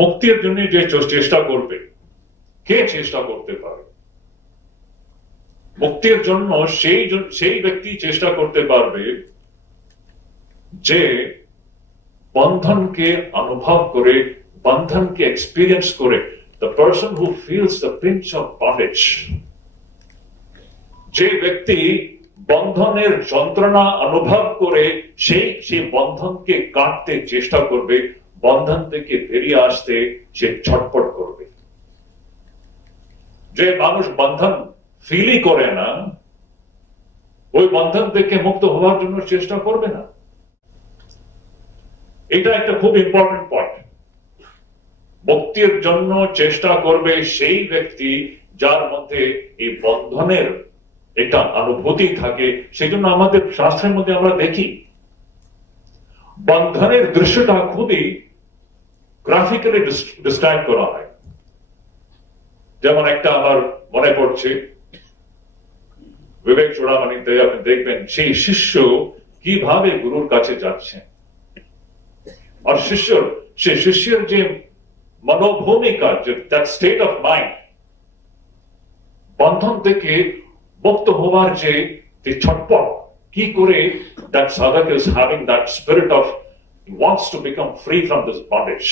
মুক্তির জন্য যে চেষ্টা করবে, কে চেষ্টা করতে পারে? মুক্তির জন্য সেই ব্যক্তি চেষ্টা করতে পারবে যে বন্ধনকে অনুভব করে, বন্ধনকে এক্সপিরিয়েন্স করে। The person who feels the pinch of bondage, যে ব্যক্তি বন্ধনের যন্ত্রণা অনুভব করে সেই বন্ধনকে কাটতে চেষ্টা করবে, বন্ধন থেকে বেরিয়ে আসতে সে ছটপট করবে। যে মানুষ বন্ধন ফিলই করে না, ওই বন্ধন থেকে মুক্ত হওয়ার জন্য চেষ্টা করবে না। এটা একটা খুব ইম্পর্টেন্ট পয়েন্ট। মুক্তির জন্য চেষ্টা করবে সেই ব্যক্তি যার মধ্যে এই বন্ধনের একটা অনুভূতি থাকে। সেই জন্য আমাদের শাস্ত্রের মধ্যে আমরা দেখি বন্ধনের দৃশ্যটা খুবই গ্রাফিক্যালি ডিসক্রাইব করা হয়। যেমন একটা আমার মনে পড়ছে, বিবেক চূড়ামণিতে আপনি দেখবেন সেই শিষ্য কিভাবে গুরুর কাছে যাচ্ছে, আর শিষ্যের যে মনোভূমিকা, যে স্টেট অফ মাইন্ড, বন্ধন থেকে মুক্ত হওয়ার যে ছটপট, কি করে that sadhaka is having that spirit of he wants to become free from this bondage.